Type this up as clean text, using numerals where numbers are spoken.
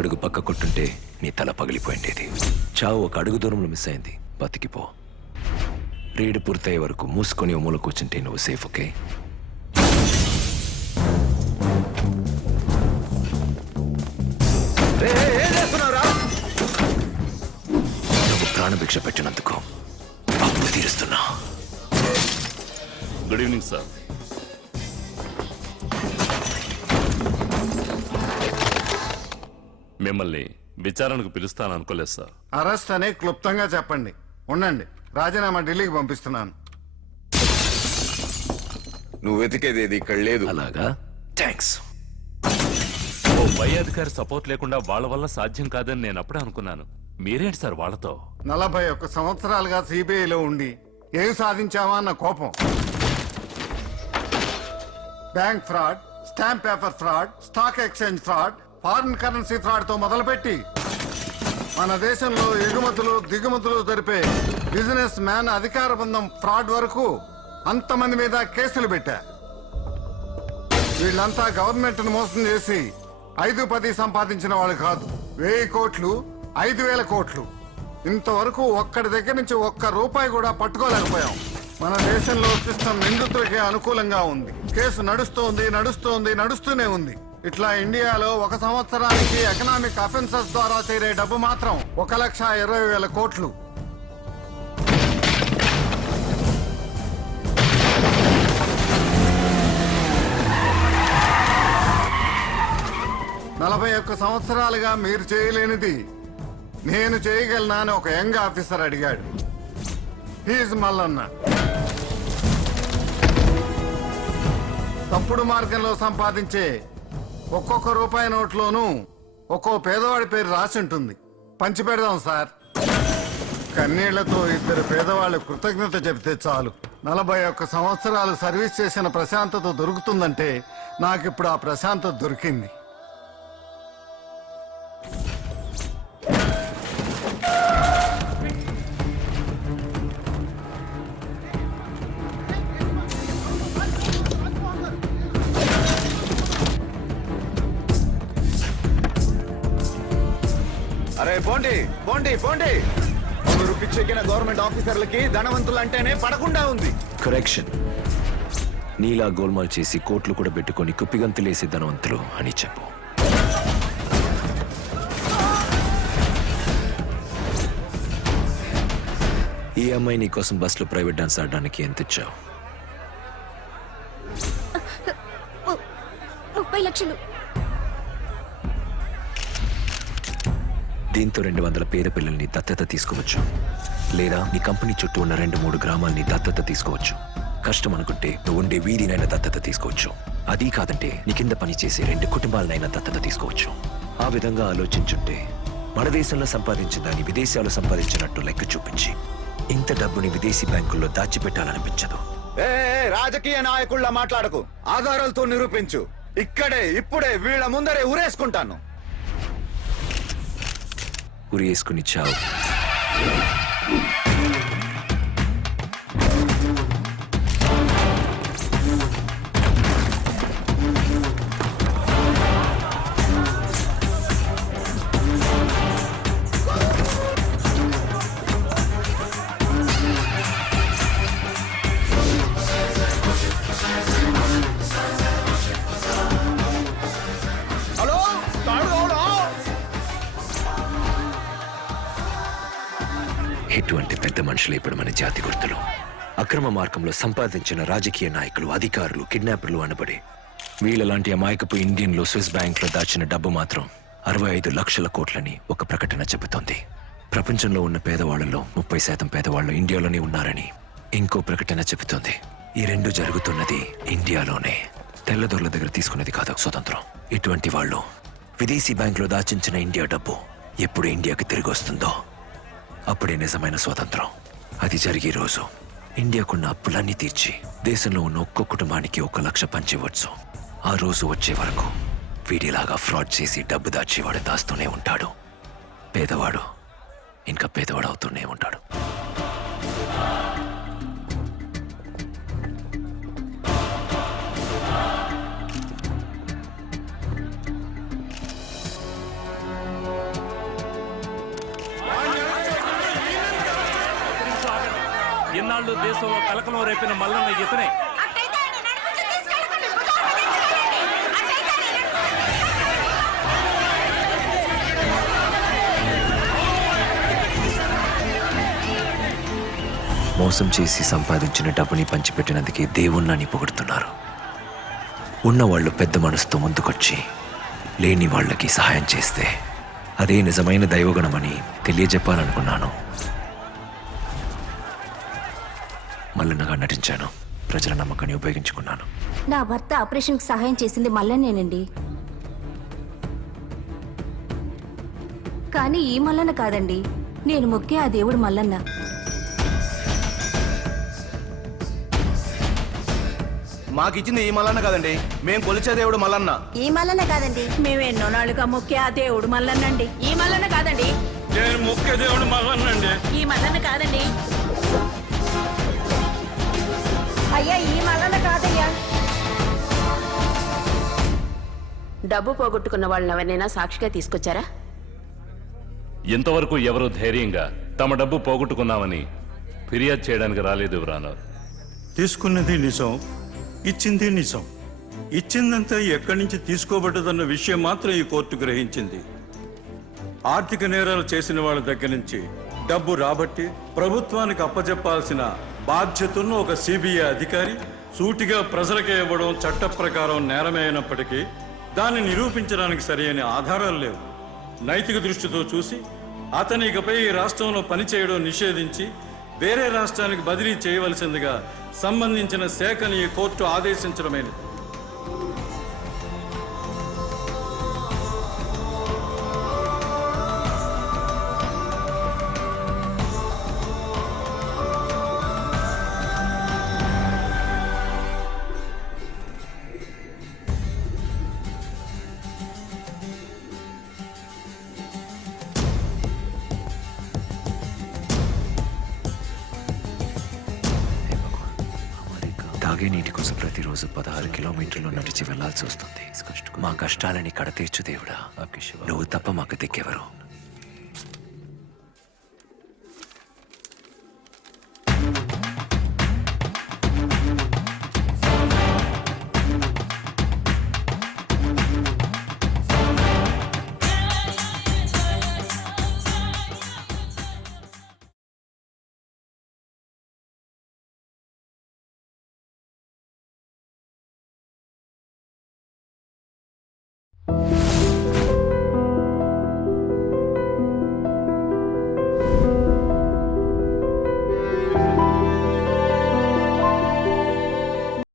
అడుగు పక్క కొట్టుంటే నీ తల పగిలిపోయిండేది. చావు ఒక అడుగు దూరంలో మిస్ అయింది. బతికిపో. రీడ్ పూర్తయ్యే వరకు మూసుకొని మూల కూర్చుంటే నువ్వు సేఫ్. ఓకే? నువ్వు ప్రాణభిక్ష పెట్టినందుకు అప్పు తీరుస్తున్నా. Good evening sir. మిమ్మల్ని విచారణకు పిలుస్తాను అనుకోలేదు సార్. అరెస్ట్ అని క్లుప్తంగా చెప్పండి. ఉండండి, రాజీనామా ఢిల్లీకి పంపిస్తున్నాను. నువ్వు వెతికేది ఏది ఇక్కడ లేదు. అలాగా? థ్యాంక్స్. ఓ పై అధికారి సపోర్ట్ లేకుండా వాళ్ళ వల్ల సాధ్యం కాదని నేను అప్పుడే అనుకున్నాను. మీరేంటి సార్ వాళ్ళతో? 41 సంవత్సరాలుగా సిబిఐలో ఉండి ఏం సాధించావా అన్న కోపం. Bank fraud, stamp paper fraud, stock exchange fraud, foreign currency fraud తో మొదలుపెట్టి మన దేశంలో ఎగుమతులు దిగుమతులు జరిపే బిజినెస్ మ్యాన్ అధికార బృందం ఫ్రాడ్ వరకు అంతమంది మీద కేసులు పెట్టా. వీళ్ళంతా గవర్నమెంట్ ను మోసం చేసి 5-10 సంపాదించిన వాళ్ళు కాదు. 1000 కోట్లు, 5000 కోట్లు. ఇంతవరకు ఒక్కడి దగ్గర నుంచి ఒక్క రూపాయి కూడా పట్టుకోలేకపోయాం. మన దేశంలో సిస్టమ్ నిందితులకే అనుకూలంగా ఉంది. కేసు నడుస్తూనే ఉంది. ఇట్లా ఇండియాలో ఒక సంవత్సరానికి ఎకనామిక్ అఫెన్సెస్ ద్వారా చేరే డబ్బు మాత్రం 1,20,000 కోట్లు. నలభై 41 సంవత్సరాలుగా మీరు చేయలేనిది నేను చేయగలనా అని ఒక యంగ్ ఆఫీసర్ అడిగాడు. హీజ్ మల్లన్న. తప్పుడు మార్గంలో సంపాదించే ఒక్కొక్క రూపాయి నోట్లోనూ ఒక్కో పేదవాడి పేరు రాసి ఉంటుంది. పంచి పెడదాం సార్. కన్నీళ్లతో 2 పేదవాళ్ళు కృతజ్ఞత చెబితే చాలు. 41 సంవత్సరాలు సర్వీస్ చేసిన ప్రశాంతత దొరుకుతుందంటే నాకిప్పుడు ఆ ప్రశాంతత దొరికింది. అరే పోండి పోండి పోండి. కొందరు పిచ్చెక్కిన గవర్నమెంట్ ఆఫీసర్లకి ధనవంతులు అంటేనే పడకుండా ఉంది. కరెక్షన్. నీలా గోల్మాల్ చేసి కోట్లు కూడా పెట్టుకొని కుప్పిగంతులేసే ధనవంతులు అని చెప్పు. ఈ అమ్మాయి నీ కోసం బస్సులో ప్రైవేట్ డాన్స్ ఆడడానికి ఎంత ఇచ్చావు? 30 లక్షలు. దీంతో 200 పేద పిల్లల్ని దత్తత తీసుకోవచ్చు. లేదా నీ కంపెనీ చుట్టూ ఉన్న 2-3 గ్రామాల్ని దత్తత తీసుకోవచ్చు. కష్టం అనుకుంటే నువ్వు ఉండే వీధినైనా దత్తత తీసుకోవచ్చు. అదీ కాదంటే నీ కింద పనిచేసే 2 కుటుంబాలనైనా దత్తత తీసుకోవచ్చు. ఆ విధంగా ఆలోచించుంటే మన దేశంలో సంపాదించిన దాన్ని విదేశాల్లో సంపాదించినట్టు లెక్క చూపించి ఇంత డబ్బుని విదేశీ బ్యాంకుల్లో దాచిపెట్టాలనిపించదు. రాజకీయ నాయకుళ్ళ మాట్లాడకు. ఆధారాలతో నిరూపించు. ఇక్కడే ఇప్పుడే వీళ్ళ ముందరే ఊరేసుకుంటాను. ఉరి వేసుకుని చావు. ఇటువంటి పెద్ద మనుషులు ఇప్పుడు మన జాతి గుర్తులు. అక్రమ మార్గంలో సంపాదించిన రాజకీయ నాయకులు, అధికారులు, కిడ్నాపర్లు అనబడే వీళ్ళలాంటి అమాయకపు ఇండియన్లు స్విస్ బ్యాంక్ లో దాచిన డబ్బు మాత్రం 65 లక్షల కోట్లని ఒక ప్రకటన చెబుతోంది. ప్రపంచంలో ఉన్న పేదవాళ్లలో 30% పేదవాళ్లు ఇండియాలోనే ఉన్నారని ఇంకో ప్రకటన చెబుతోంది. ఈ 2 జరుగుతున్నది ఇండియాలోనే. తెల్లదొరల దగ్గర తీసుకున్నది కాదు స్వతంత్రం. ఇటువంటి వాళ్ళు విదేశీ బ్యాంక్ లో దాచించిన ఇండియా డబ్బు ఎప్పుడు ఇండియాకి తిరిగి వస్తుందో అప్పుడే నిజమైన స్వాతంత్రం. అది జరిగే రోజు ఇండియాకున్న అప్పులన్నీ తీర్చి దేశంలో ఉన్న ఒక్కో కుటుంబానికి 1 లక్ష పంచివ్వచ్చు. ఆ రోజు వచ్చే వరకు వీడిలాగా ఫ్రాడ్ చేసి డబ్బు దాచేవాడు దాస్తూనే ఉంటాడు. పేదవాడు ఇంకా పేదవాడు అవుతూనే ఉంటాడు. ఇన్నాళ్ళు దేశంలో కలకలం రేపిన మల్లన్న ఇతనే. మోసం చేసి సంపాదించిన డబ్బుని పంచిపెట్టినందుకే దేవుణ్ణని పొగుడుతున్నారు. ఉన్నవాళ్ళు పెద్ద మనసుతో ముందుకొచ్చి లేని వాళ్ళకి సహాయం చేస్తే అదే నిజమైన దైవగుణమని తెలియజెప్పాలనుకున్నాను. మల్లన్నగా నటించాను. ప్రజల నమ్మకాన్ని ఉపయోగించుకున్నాను. నా భర్త ఆపరేషన్కి సహాయం చేసింది మల్లన్నేనండి. కానీ ఈ మల్లన్న కాదండి, నేను మొక్కే ఆ దేవుడు మల్లన్న. మాకిచ్చింది ఈ మల్లన్న కాదండి, మేం కొలిచే దేవుడు మల్లన్న. ఈ మల్లన్న కాదండి, మేము ఎన్నో నాళ్ళుగా మొక్కే ఆ దేవుడు మల్లన్నండి. ఈ మల్లన్న కాదండి, నేను ముఖ్య దేవుడు మల్లన్నండి. ఈ మల్లన్న కాదండి. అయ్యా ఈ మల్లన్న కాదయ్యా. డబ్బు పోగొట్టుకున్న వాళ్ళని ఎవరినైనా సాక్షిగా తీసుకొచ్చారా? ఇంతవరకు ఎవరు ధైర్యంగా తమ డబ్బు పోగొట్టుకున్నామని ఫిర్యాదు చేయడానికి రాలేదు యువరానర్. తీసుకున్నది నిజం, ఇచ్చింది నిజం. ఇచ్చిందంతా ఎక్కడి నుంచి తీసుకోబడ్డదన్న విషయం మాత్రం ఈ కోర్టు గ్రహించింది. ఆర్థిక నేరాలు చేసిన వాళ్ళ దగ్గర నుంచి డబ్బు రాబట్టి ప్రభుత్వానికి అప్పచెప్పాల్సిన బాధ్యతను ఒక సిబిఐ అధికారి సూటిగా ప్రజలకే ఇవ్వడం చట్ట ప్రకారం నేరమే అయినప్పటికీ దాన్ని నిరూపించడానికి సరైన ఆధారాలు లేవు. నైతిక దృష్టితో చూసి అతని ఇకపై ఈ రాష్ట్రంలో పనిచేయడం నిషేధించి వేరే రాష్ట్రానికి బదిలీ చేయవలసిందిగా సంబంధించిన శాఖని ఈ కోర్టు ఆదేశించడమైనది. తాగే నీటి కోసం ప్రతిరోజు 16 కిలోమీటర్లు నడిచి వెళ్లాల్సి వస్తుంది. మా కష్టాలని కడతీర్చు దేవుడా, నువ్వు తప్ప మాకు దిక్కెవరు?